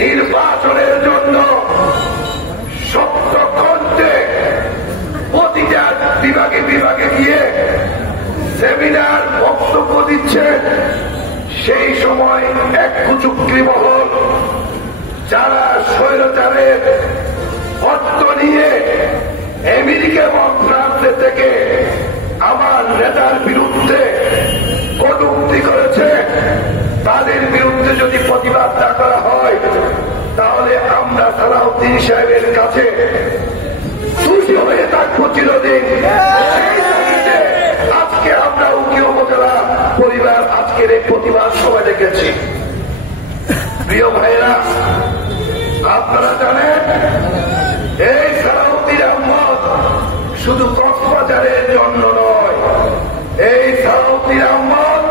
নির্বাচনের জন্য সত্য কণ্ঠে প্রতিটা বিভাগে বিভাগে গিয়ে সেমিনার বক্তব্য দিচ্ছেন। সেই সময় এক কুচুক্রি মহল যারা স্বৈরাচারের অর্থ নিয়ে আমেরিকা এবং ফ্রান্সের থেকে আমার নেতার বিরুদ্ধে কটূক্তি করেছে, তাদের বিরুদ্ধে যদি প্রতিবাদ না করা হয় তাহলে আমরা সালাউদ্দিন সাহেবের কাছে খুশি হয়ে থাকবো চিরদিন। আজকে আমরা উকিল উপজেলা পরিবার আজকের এই প্রতিবাদ সভা ডেকেছি। প্রিয় ভাইয়েরা, আপনারা জানেন এই সালাউদ্দিন আহমদ শুধু কক্সবাজারের জন্য নয়, এই সালাউদ্দিন আহমদ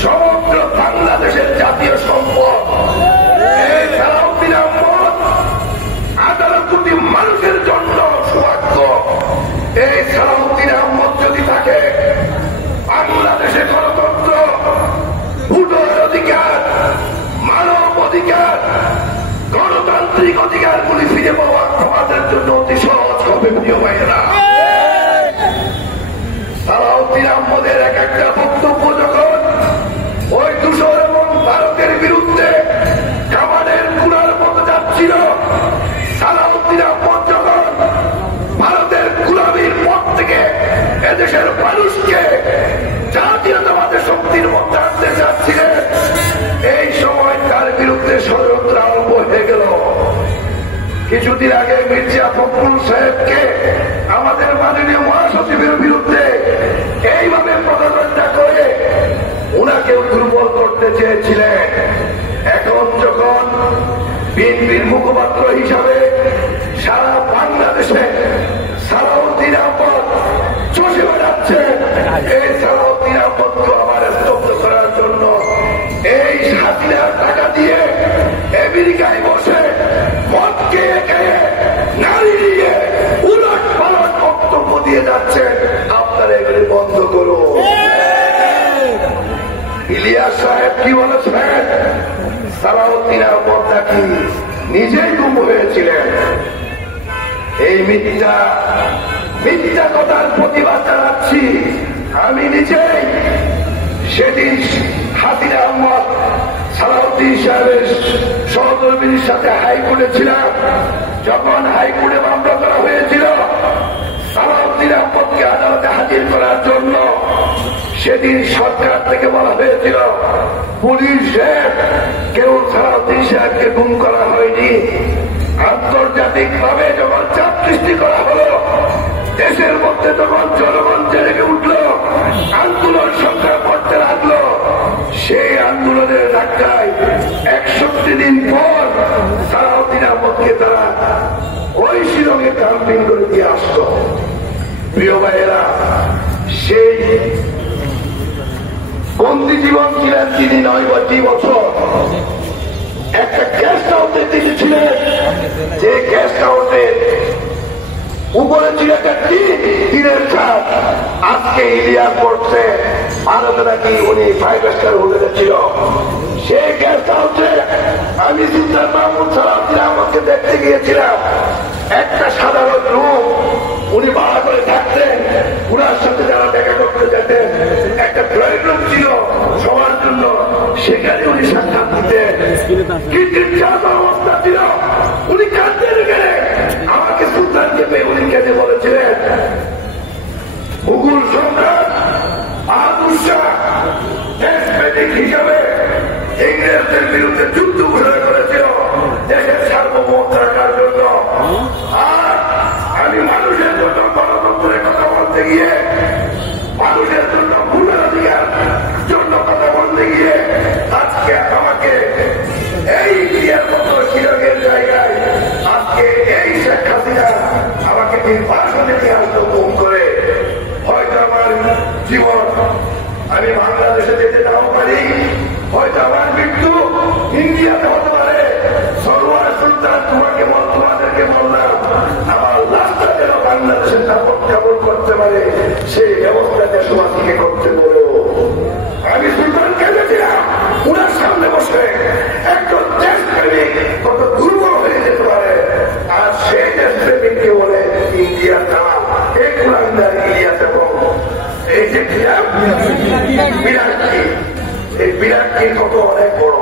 সমগ্র বাংলাদেশের জাতীয় সম্পদ। এই সালাউদ্দিন আহমদ 18 কোটি মানুষের জন্য সৌভাগ্য। এই সালাউদ্দিন আহমদ যদি থাকে, বাংলাদেশে গণতন্ত্র, ভোটের অধিকার, মানব অধিকার, গণতান্ত্রিক অধিকারগুলি ফিরে পাওয়া আমাদের জন্য অতি সহজ হবে। প্রিয় ভাইয়েরা, সালাউদ্দিন আহমদের এক একটা বক্তব্য যখন ওই দূষণ এবং ভারতের বিরুদ্ধে কামানের কুড়ার মতো যাচ্ছিল, সালাউদ্দিন আহমদ যখন ভারতের গুলামির পথ থেকে এদেশের মানুষকে জাতীয়তাবাদের শক্তির মধ্যে আনতে চাচ্ছিলেন, এই সময় তার বিরুদ্ধে ষড়যন্ত্র আরম্ভ হয়ে গেল। কিছুদিন আগে মির্জা ফখরুল সাহেবকে আমাদের মাননীয় মহাসচিবের বিরুদ্ধে এইভাবে প্রচারণা করে উনাকেও দুর্বল করতে চেয়েছিলেন। এখন যখন বিএনপির মুখপাত্র হিসাবে সারা বাংলাদেশে সালাউদ্দিন আহমদ চষে বেড়াচ্ছে, এই সালাউদ্দিন আহমদকে আবার স্তব্ধ করার জন্য এই হাসিনার টাকা দিয়ে আমেরিকায় বসে মদ খেয়ে খেয়ে নারী নিয়ে উলট পালট বক্তব্য দিয়ে যাচ্ছে। আপনারা এগুলি বন্ধ করুন। ইলিয়াস সাহেব কি বলেছেন? সালাউদ্দিন আহমদ নাকি নিজেই গুম হয়েছিলেন। এই মিথ্যা কথার প্রতিবাদ জানাচ্ছি আমি নিজেই। সেদিন হাসিনা আহমদ সালাউদ্দিন সাহেবের সহকর্মীর সাথে হাইকোর্টে ছিলাম। যখন হাইকোর্টে মামলা করা হয়েছিল সালাউদ্দিন আহমদকে আদালতে হাজির করার জন্য, সেদিন সরকার থেকে বলা হয়েছিল পুলিশের কেউ সালাউদ্দিন সাহেবকে গুম করা হয়নি। আন্তর্জাতিক ভাবে যখন চাপ সৃষ্টি করা হলো, দেশের মধ্যে তখন জনগণ জেগে উঠল, আন্দোলন সংখ্যা করতে লাগলো। সেই আন্দোলনের ধাক্কায় 61 দিন পর সালাউদ্দিন আহমদকে তারা ওই শিলংয়ে ক্যাম্পিং করে দিয়ে আসলো। প্রিয় ভাইয়েরা, সেই বন্দি জীবন ছিলেন তিনি 9 বছর। একটা গেস্ট হাউসে তিনি ছিলেন, যে গেস্ট হাউসে উপরে ছিল একটা টিনের ছাদ। আজকে ইলিয়াস পড়ছে ভারতে নাকি উনি 5 স্টার হোটেলে ছিল। সেই গেস্ট হাউসে আমি সুলতান মাহমুদ সালাউদ্দিন আহমদকে দেখতে গিয়েছিলাম। একটা সাধারণ রুম উনি ভাড়া করে থাকতেন। উনার সাথে যারা দেখা করতে যেতেন, একটা ড্রয়িং রুম ছিল সবার জন্য, সেখানে উনি সাক্ষাৎ দিতেন। অবস্থা ছিল, উনি কাঁদতেন গেলে আমাকে সুলতানকে পেয়ে উনি কেঁদে বলেছিলেন, মুঘল সম্রাট বাহাদুর শাহ দেশপ্রেমিক হিসাবে ইংরেজদের বিরুদ্ধে যুদ্ধ ঘোষণা করেছিল দেশের সার্বভৌমত্ব রাখার জন্য। আর আমি মানুষের জন্য গণতন্ত্রের কথা বলতে গিয়ে, মানুষের জন্য ভোটার অধিকার জন্য কথা বলতে গিয়ে আজকে আমাকে এই ক্রিয়ার মতো শিরকের জায়গায় আজকে এই শেখ হাসিনা আমাকে নির্বাচনে নিয়ে আসতো গুম করে। হয়তো আমার জীবন আমি বাংলাদেশে যেতে নাও পারি, হয়তো আমার মৃত্যু ইন্ডিয়াতে হতে পারে। সরোয়ার সুলতান তোমাদেরকে বললাম, আমার লাশটা যেন বাংলাদেশের নাপক কাবল করতে পারে, সেই ব্যবস্থা দেশবাসীকে করতে বলো। আমি সুলতান কেঁদেছিলাম উনার সামনে বসে, একজন দেশপ্রেমিক দেখছিলাম বিরাট এই বিরাট কত অনেক বড়